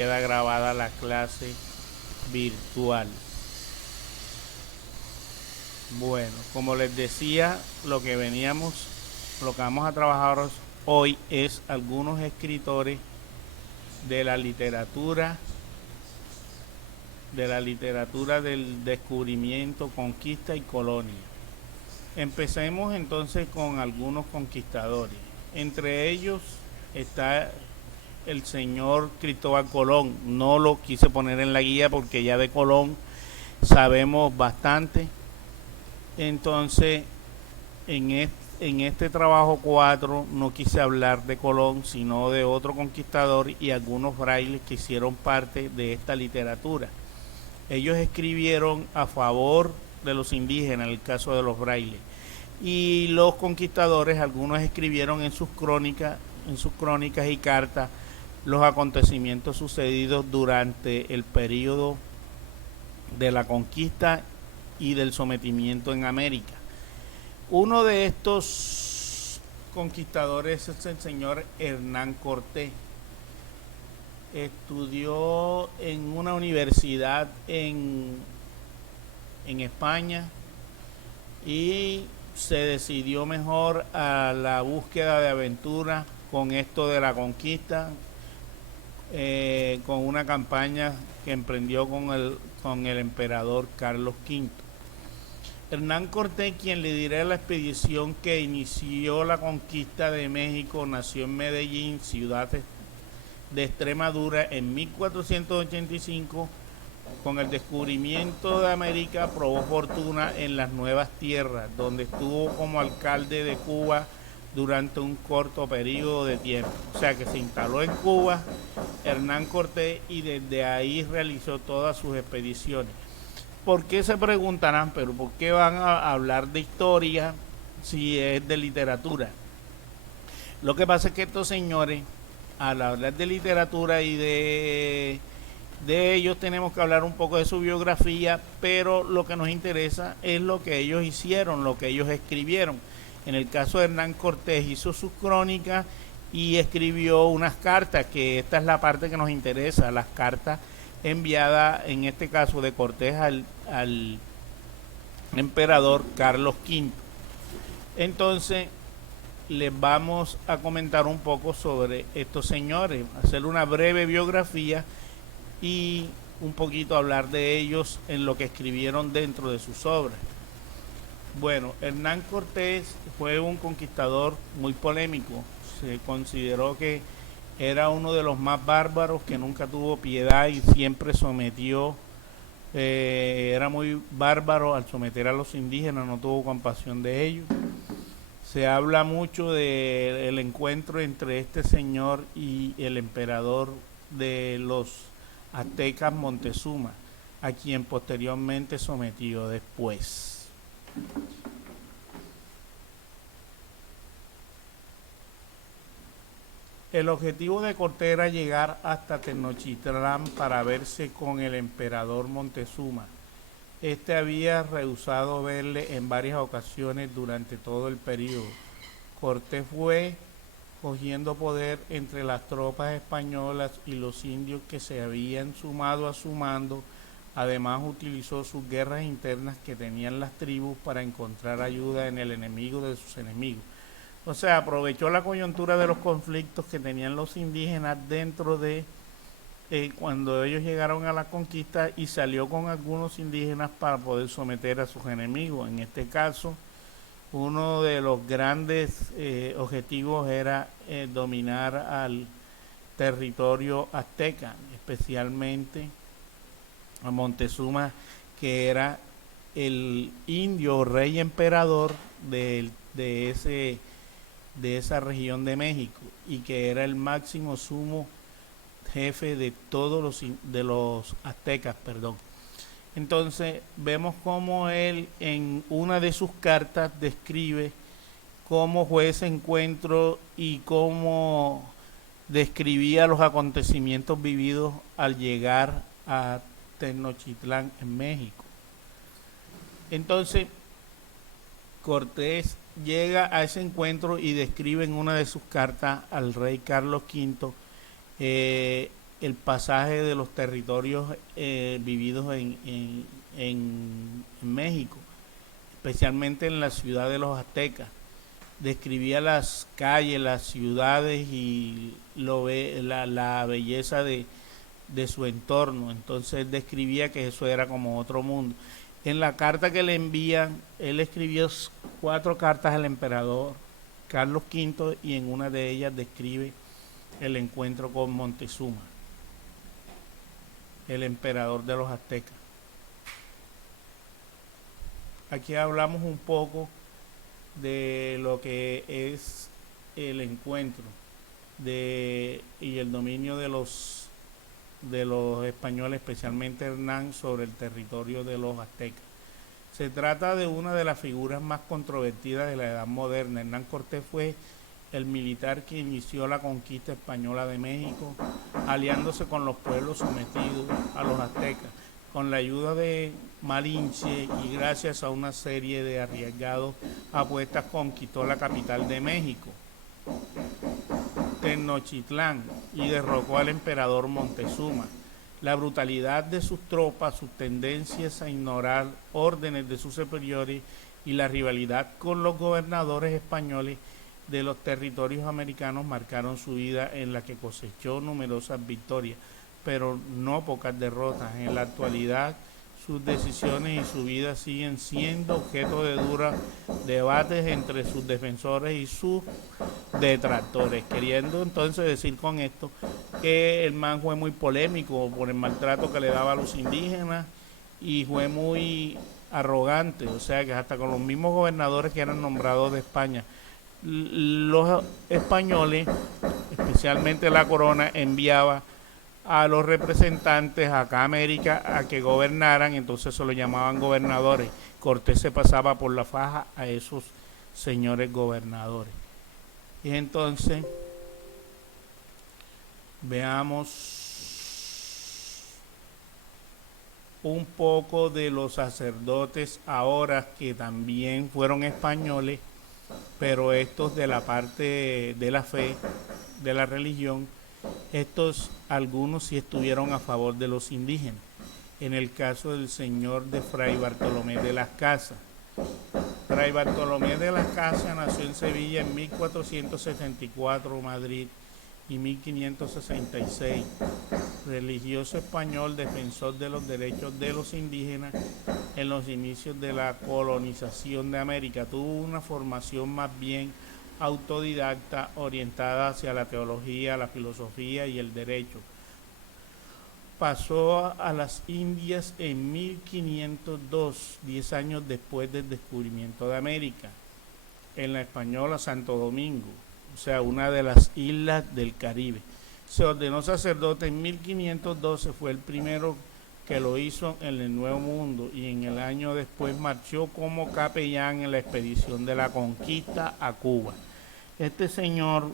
queda grabada la clase virtual. Bueno, como les decía, lo que vamos a trabajar hoy es algunos escritores de la literatura del descubrimiento, conquista y colonia. Empecemos entonces con algunos conquistadores. Entre ellos está el señor Cristóbal Colón. No lo quise poner en la guía porque ya de Colón sabemos bastante. Entonces, en este trabajo 4 no quise hablar de Colón, sino de otro conquistador y algunos frailes que hicieron parte de esta literatura. Ellos escribieron a favor de los indígenas, en el caso de los frailes. Y los conquistadores, algunos escribieron en sus crónicas y cartas los acontecimientos sucedidos durante el periodo de la conquista y del sometimiento en América. Uno de estos conquistadores es el señor Hernán Cortés. Estudió en una universidad en España y se decidió mejor a la búsqueda de aventura con esto de la conquista, con una campaña que emprendió con el emperador Carlos V. Hernán Cortés, quien lideró la expedición que inició la conquista de México, nació en Medellín, ciudad de Extremadura, en 1485. Con el descubrimiento de América probó fortuna en las nuevas tierras, donde estuvo como alcalde de Cuba durante un corto periodo de tiempo. O sea que se instaló en Cuba Hernán Cortés y desde ahí realizó todas sus expediciones. ¿Por qué se preguntarán? Pero ¿por qué van a hablar de historia si es de literatura? Lo que pasa es que estos señores, al hablar de literatura y de ellos, tenemos que hablar un poco de su biografía, pero lo que nos interesa es lo que ellos hicieron, lo que ellos escribieron. En el caso de Hernán Cortés, hizo sus crónicas y escribió unas cartas, que esta es la parte que nos interesa, las cartas enviadas, en este caso de Cortés al emperador Carlos V. Entonces, les vamos a comentar un poco sobre estos señores, hacer una breve biografía y un poquito hablar de ellos en lo que escribieron dentro de sus obras. Bueno, Hernán Cortés fue un conquistador muy polémico. Se consideró que era uno de los más bárbaros, que nunca tuvo piedad y siempre sometió, era muy bárbaro al someter a los indígenas, no tuvo compasión de ellos. Se habla mucho del encuentro entre este señor y el emperador de los aztecas, Montezuma, a quien posteriormente sometió después. El objetivo de Cortés era llegar hasta Tenochtitlán para verse con el emperador Montezuma. Este había rehusado verle en varias ocasiones durante todo el periodo. Cortés fue cogiendo poder entre las tropas españolas y los indios que se habían sumado a su mando. Además, utilizó sus guerras internas que tenían las tribus para encontrar ayuda en el enemigo de sus enemigos. O sea, aprovechó la coyuntura de los conflictos que tenían los indígenas dentro de cuando ellos llegaron a la conquista, y salió con algunos indígenas para poder someter a sus enemigos. En este caso, uno de los grandes objetivos era dominar al territorio azteca, especialmente a Montezuma, que era el indio rey emperador de esa región de México, y que era el máximo sumo jefe de todos los aztecas, perdón. Entonces vemos cómo él en una de sus cartas describe cómo fue ese encuentro y cómo describía los acontecimientos vividos al llegar a Tenochtitlán en México. Entonces Cortés llega a ese encuentro y describe en una de sus cartas al rey Carlos V el pasaje de los territorios vividos en México, especialmente en la ciudad de los aztecas. Describía las calles, las ciudades y la belleza de su entorno. Entonces describía que eso era como otro mundo. En la carta que le envían, él escribió 4 cartas al emperador Carlos V y en una de ellas describe el encuentro con Montezuma, el emperador de los aztecas. Aquí hablamos un poco de lo que es el encuentro y el dominio de los españoles, especialmente Hernán, sobre el territorio de los aztecas. Se trata de una de las figuras más controvertidas de la Edad Moderna. Hernán Cortés fue el militar que inició la conquista española de México, aliándose con los pueblos sometidos a los aztecas, con la ayuda de Malinche y gracias a una serie de arriesgados apuestas conquistó la capital de México, Tenochtitlán, y derrocó al emperador Montezuma. La brutalidad de sus tropas, sus tendencias a ignorar órdenes de sus superiores y la rivalidad con los gobernadores españoles de los territorios americanos marcaron su vida, en la que cosechó numerosas victorias, pero no pocas derrotas. En la actualidad, sus decisiones y su vida siguen siendo objeto de duros debates entre sus defensores y sus detractores, queriendo entonces decir con esto que el man fue muy polémico por el maltrato que le daba a los indígenas y fue muy arrogante, o sea que hasta con los mismos gobernadores que eran nombrados de España, los españoles, especialmente la corona, enviaba a los representantes acá a América a que gobernaran, entonces se lo llamaban gobernadores. Cortés se pasaba por la faja a esos señores gobernadores. Y entonces veamos un poco de los sacerdotes ahora que también fueron españoles, pero estos de la parte de la fe, de la religión. Estos algunos sí estuvieron a favor de los indígenas. En el caso del señor de Fray Bartolomé de las Casas. Fray Bartolomé de las Casas nació en Sevilla en 1474, Madrid, y 1566. Religioso español, defensor de los derechos de los indígenas en los inicios de la colonización de América. Tuvo una formación más bien autodidacta orientada hacia la teología, la filosofía y el derecho. Pasó a las Indias en 1502, 10 años después del descubrimiento de América, en la española Santo Domingo, o sea, una de las islas del Caribe. Se ordenó sacerdote en 1512, fue el primero que lo hizo en el Nuevo Mundo, y en el año después marchó como capellán en la expedición de la conquista a Cuba. Este señor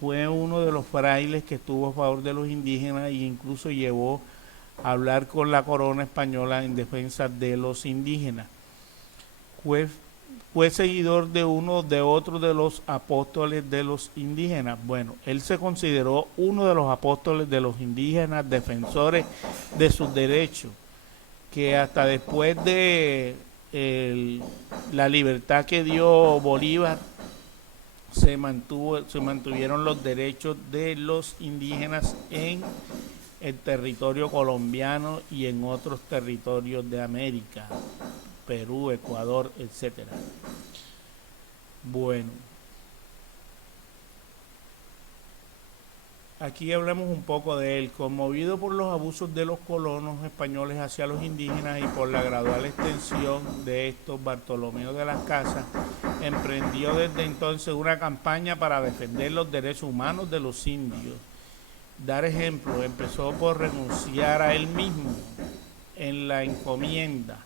fue uno de los frailes que estuvo a favor de los indígenas e incluso llevó a hablar con la corona española en defensa de los indígenas. Fue seguidor de otro de los apóstoles de los indígenas. Bueno, él se consideró uno de los apóstoles de los indígenas, defensores de sus derechos, que hasta después de la libertad que dio Bolívar, se mantuvieron los derechos de los indígenas en el territorio colombiano y en otros territorios de América, Perú, Ecuador, etcétera. Bueno, aquí hablamos un poco de él. Conmovido por los abusos de los colonos españoles hacia los indígenas y por la gradual extensión de estos, Bartolomé de las Casas emprendió desde entonces una campaña para defender los derechos humanos de los indios. Dar ejemplo, empezó por renunciar a él mismo en la encomienda,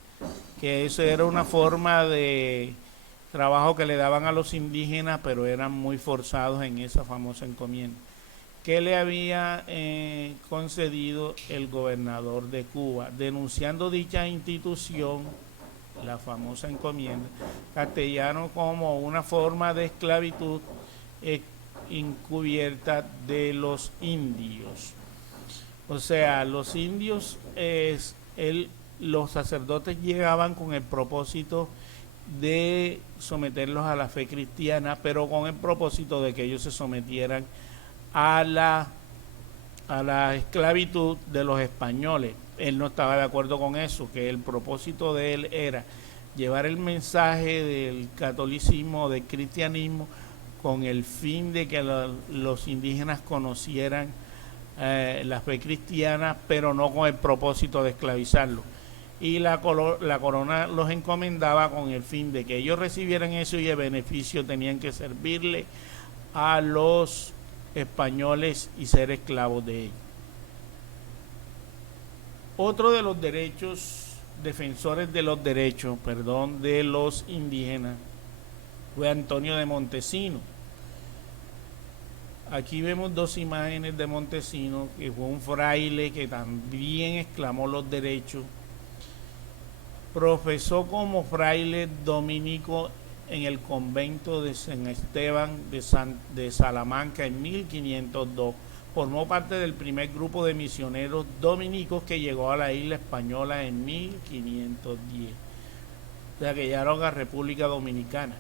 que eso era una forma de trabajo que le daban a los indígenas, pero eran muy forzados en esa famosa encomienda que le había concedido el gobernador de Cuba, denunciando dicha institución, la famosa encomienda, castellano, como una forma de esclavitud encubierta de los indios. O sea, los indios, los sacerdotes llegaban con el propósito de someterlos a la fe cristiana, pero con el propósito de que ellos se sometieran a la esclavitud de los españoles. Él no estaba de acuerdo con eso, que el propósito de él era llevar el mensaje del catolicismo, del cristianismo, con el fin de que los indígenas conocieran la fe cristiana, pero no con el propósito de esclavizarlos. Y la corona los encomendaba con el fin de que ellos recibieran eso y el beneficio tenían que servirle a los españoles y ser esclavos de ellos. Otro de los defensores de los derechos, de los indígenas, fue Antonio de Montesinos. Aquí vemos dos imágenes de Montesinos, que fue un fraile que también exclamó los derechos. Profesó como fraile dominico en el convento de San Esteban de Salamanca en 1502. Formó parte del primer grupo de misioneros dominicos que llegó a la isla española en 1510. O sea que llegaron a la República Dominicana.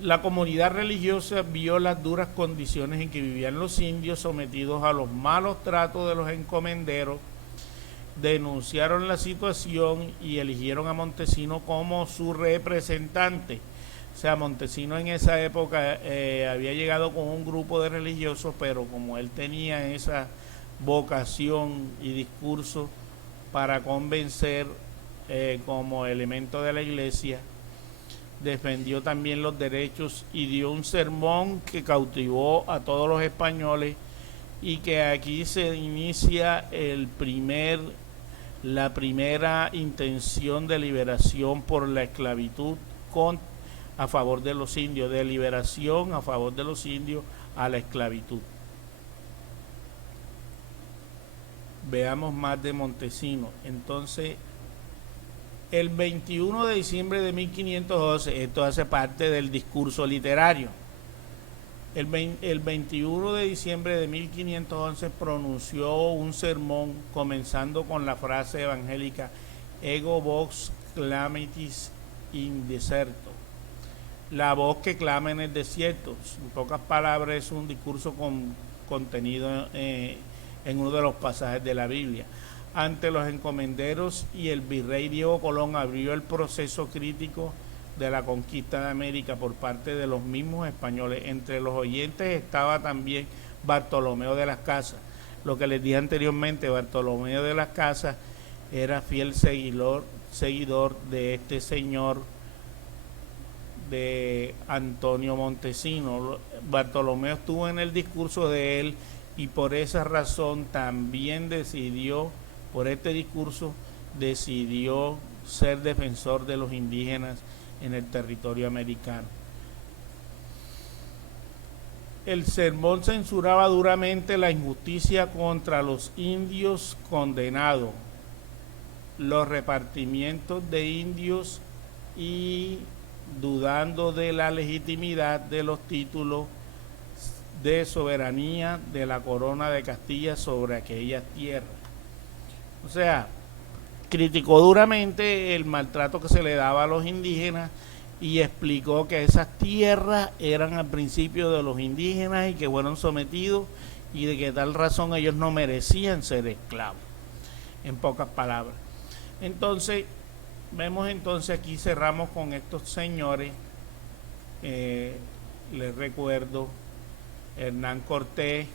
La comunidad religiosa vio las duras condiciones en que vivían los indios sometidos a los malos tratos de los encomenderos, denunciaron la situación y eligieron a Montesinos como su representante. O sea, Montesinos en esa época había llegado con un grupo de religiosos, pero como él tenía esa vocación y discurso para convencer como elemento de la iglesia, defendió también los derechos y dio un sermón que cautivó a todos los españoles, y que aquí se inicia la primera intención de liberación por la esclavitud a favor de los indios, de liberación a favor de los indios a la esclavitud. Veamos más de Montesinos. Entonces, el 21 de diciembre de 1512, esto hace parte del discurso literario, el 21 de diciembre de 1511 pronunció un sermón comenzando con la frase evangélica Ego vox clamitis in deserto, la voz que clama en el desierto. En pocas palabras, es un discurso contenido en uno de los pasajes de la Biblia. Ante los encomenderos y el virrey Diego Colón abrió el proceso crítico de la conquista de América por parte de los mismos españoles. Entre los oyentes estaba también Bartolomeo de las Casas. Lo que les dije anteriormente, Bartolomeo de las Casas era fiel seguidor de este señor, de Antonio Montesinos. Bartolomeo estuvo en el discurso de él y por esa razón también decidió ser defensor de los indígenas en el territorio americano. El sermón censuraba duramente la injusticia contra los indios condenados, los repartimientos de indios y dudando de la legitimidad de los títulos de soberanía de la corona de Castilla sobre aquellas tierras. O sea, criticó duramente el maltrato que se le daba a los indígenas y explicó que esas tierras eran al principio de los indígenas y que fueron sometidos y de que tal razón ellos no merecían ser esclavos, en pocas palabras. Entonces, aquí cerramos con estos señores. Les recuerdo, Hernán Cortés,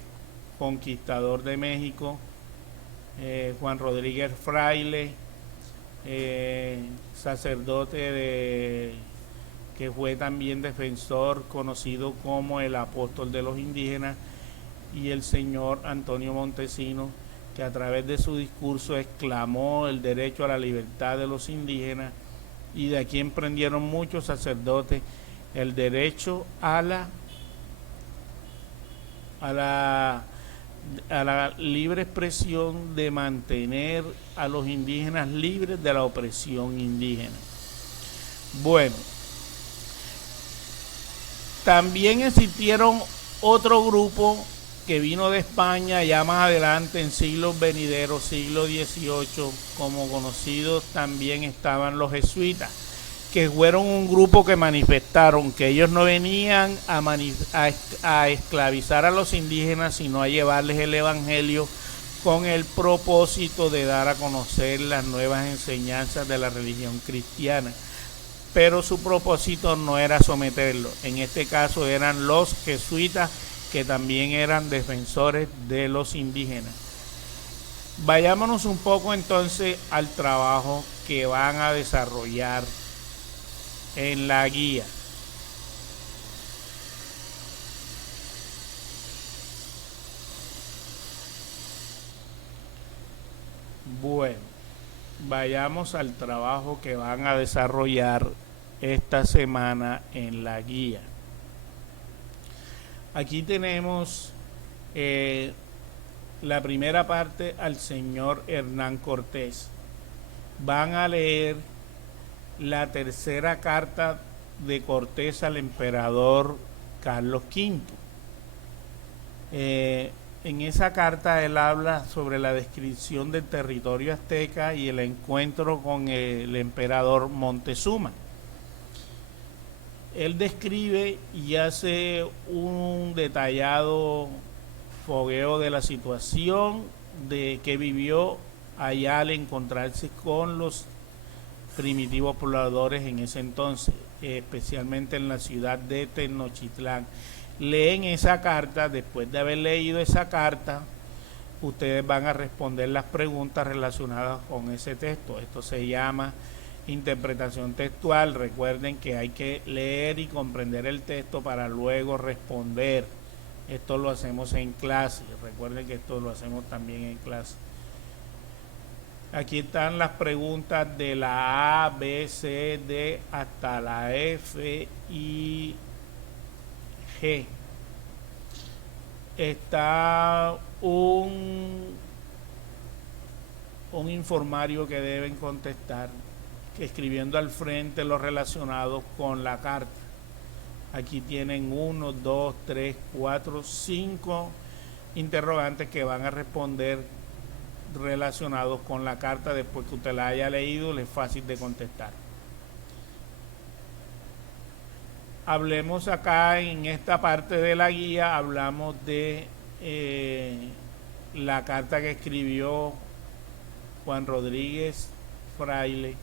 conquistador de México, Juan Rodríguez Fraile, sacerdote que fue también defensor, conocido como el apóstol de los indígenas, y el señor Antonio Montesinos, que a través de su discurso exclamó el derecho a la libertad de los indígenas, y de aquí emprendieron muchos sacerdotes el derecho a la libre expresión, de mantener a los indígenas libres de la opresión indígena. Bueno, también existieron otro grupo que vino de España ya más adelante en siglos venideros, siglo XVIII, como conocidos también estaban los jesuitas, que fueron un grupo que manifestaron que ellos no venían a esclavizar a los indígenas, sino a llevarles el evangelio con el propósito de dar a conocer las nuevas enseñanzas de la religión cristiana. Pero su propósito no era someterlo. En este caso eran los jesuitas, que también eran defensores de los indígenas. Vayámonos un poco entonces al trabajo que van a desarrollar en la guía. Bueno, vayamos al trabajo que van a desarrollar esta semana en la guía. Aquí tenemos la primera parte al señor Hernán Cortés. Van a leer la tercera carta de Cortés al emperador Carlos V. En esa carta él habla sobre la descripción del territorio azteca y el encuentro con el emperador Montezuma. Él describe y hace un detallado fogueo de la situación de que vivió allá al encontrarse con los primitivos pobladores en ese entonces, especialmente en la ciudad de Tenochtitlán. Leen esa carta. Después de haber leído esa carta, ustedes van a responder las preguntas relacionadas con ese texto. Esto se llama interpretación textual. Recuerden que hay que leer y comprender el texto para luego responder. Esto lo hacemos en clase. Recuerden que esto lo hacemos también en clase. Aquí están las preguntas de la A, B, C, D hasta la F y G. Está un informario que deben contestar, escribiendo al frente los relacionados con la carta. Aquí tienen 1, 2, 3, 4, 5 interrogantes que van a responder relacionados con la carta. Después que usted la haya leído, le es fácil de contestar. Hablemos acá en esta parte de la guía, hablamos de la carta que escribió Juan Rodríguez Fraile,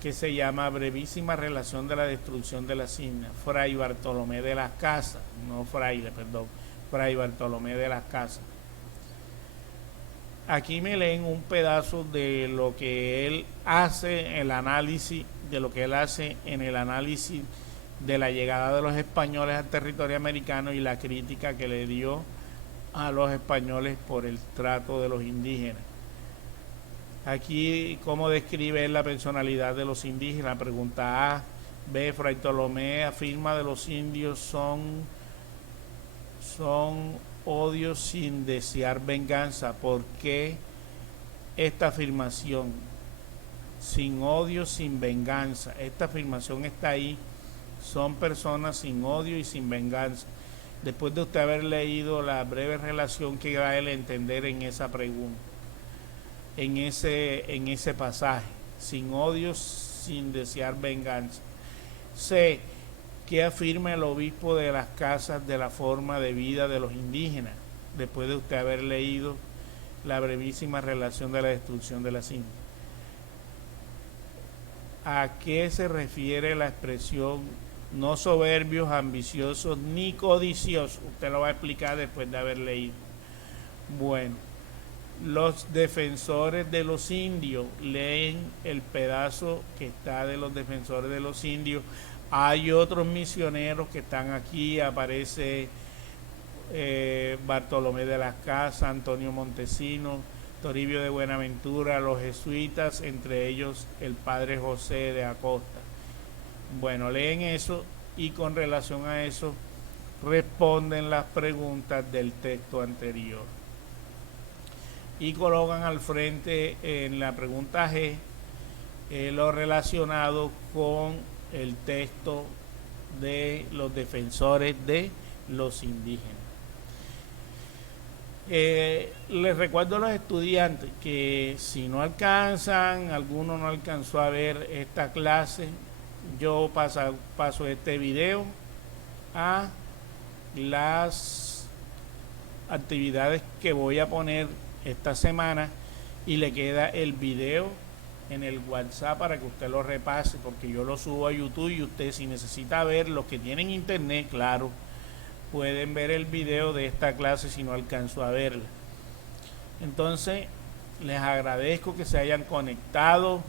que se llama Brevísima relación de la destrucción de las Indias. Fray Bartolomé de las Casas, no Fraile, perdón, Fray Bartolomé de las Casas. Aquí me leen un pedazo de lo que él hace, el análisis de lo que él hace en el análisis de la llegada de los españoles al territorio americano y la crítica que le dio a los españoles por el trato de los indígenas. Aquí, ¿cómo describe él la personalidad de los indígenas? Pregunta A. B. Fray Bartolomé afirma de los indios son odios sin desear venganza. ¿Por qué esta afirmación? Sin odio, sin venganza. Esta afirmación está ahí. Son personas sin odio y sin venganza. Después de usted haber leído la breve relación que va a él entender en esa pregunta, en ese pasaje, sin odio, sin desear venganza. C. ¿Qué afirma el obispo de las Casas de la forma de vida de los indígenas? Después de usted haber leído la brevísima relación de la destrucción de las Indias. ¿A qué se refiere la expresión no soberbios, ambiciosos ni codiciosos? Usted lo va a explicar después de haber leído. Bueno, los defensores de los indios, leen el pedazo que está de los defensores de los indios. Hay otros misioneros que están aquí, aparece Bartolomé de las Casas, Antonio Montesino, Toribio de Buenaventura, los jesuitas, entre ellos el padre José de Acosta. Bueno, leen eso y con relación a eso responden las preguntas del texto anterior. Y colocan al frente en la pregunta G lo relacionado con el texto de los defensores de los indígenas. Les recuerdo a los estudiantes que si no alcanzan, alguno no alcanzó a ver esta clase, yo paso este video a las actividades que voy a poner esta semana y le queda el video en el WhatsApp para que usted lo repase, porque yo lo subo a YouTube y usted, si necesita ver, los que tienen internet, claro, pueden ver el video de esta clase si no alcanzó a verla. Entonces, les agradezco que se hayan conectado.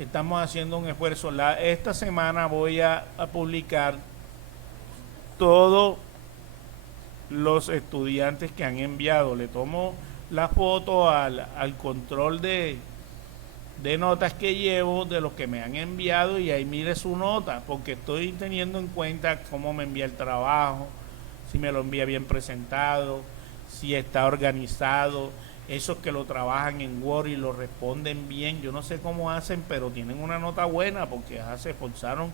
Estamos haciendo un esfuerzo. Esta semana voy a publicar todos los estudiantes que han enviado. Le tomo la foto al control de notas que llevo de los que me han enviado y ahí mire su nota, porque estoy teniendo en cuenta cómo me envía el trabajo, si me lo envía bien presentado, si está organizado, esos que lo trabajan en Word y lo responden bien, yo no sé cómo hacen, pero tienen una nota buena porque se esforzaron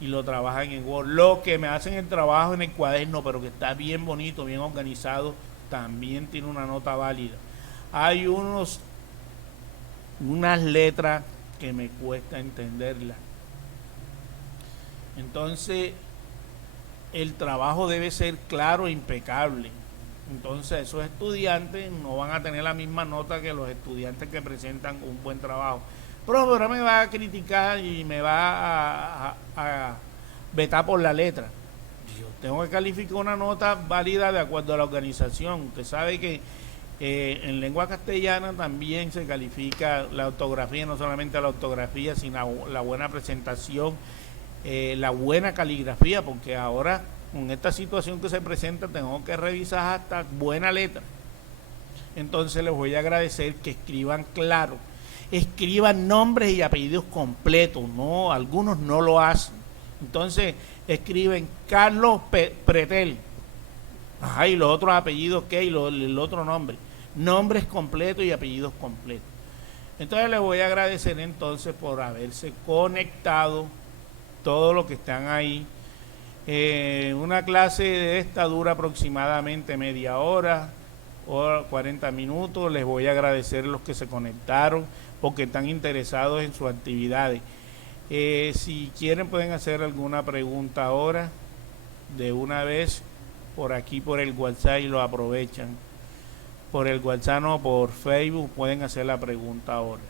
y lo trabajan en Word. Los que me hacen el trabajo en el cuaderno, pero que está bien bonito, bien organizado, también tiene una nota válida. Hay unas letras que me cuesta entenderlas. Entonces, el trabajo debe ser claro e impecable. Entonces, esos estudiantes no van a tener la misma nota que los estudiantes que presentan un buen trabajo. Pero ahora me va a criticar y me va a vetar por la letra. Yo tengo que calificar una nota válida de acuerdo a la organización. Usted sabe que en lengua castellana también se califica la ortografía, no solamente la ortografía, sino la buena presentación, la buena caligrafía, porque ahora con esta situación que se presenta tengo que revisar hasta buena letra. Entonces les voy a agradecer que escriban claro, escriban nombres y apellidos completos, no, algunos no lo hacen. Entonces escriben Carlos Pretel, ajá, y los otros apellidos, ¿qué? Y el otro nombre, nombres completos y apellidos completos. Entonces les voy a agradecer entonces por haberse conectado, todos los que están ahí. Una clase de esta dura aproximadamente media hora o 40 minutos. Les voy a agradecer los que se conectaron porque están interesados en sus actividades. Si quieren pueden hacer alguna pregunta ahora de una vez por aquí por el WhatsApp y lo aprovechan. Por el WhatsApp o por Facebook pueden hacer la pregunta ahora.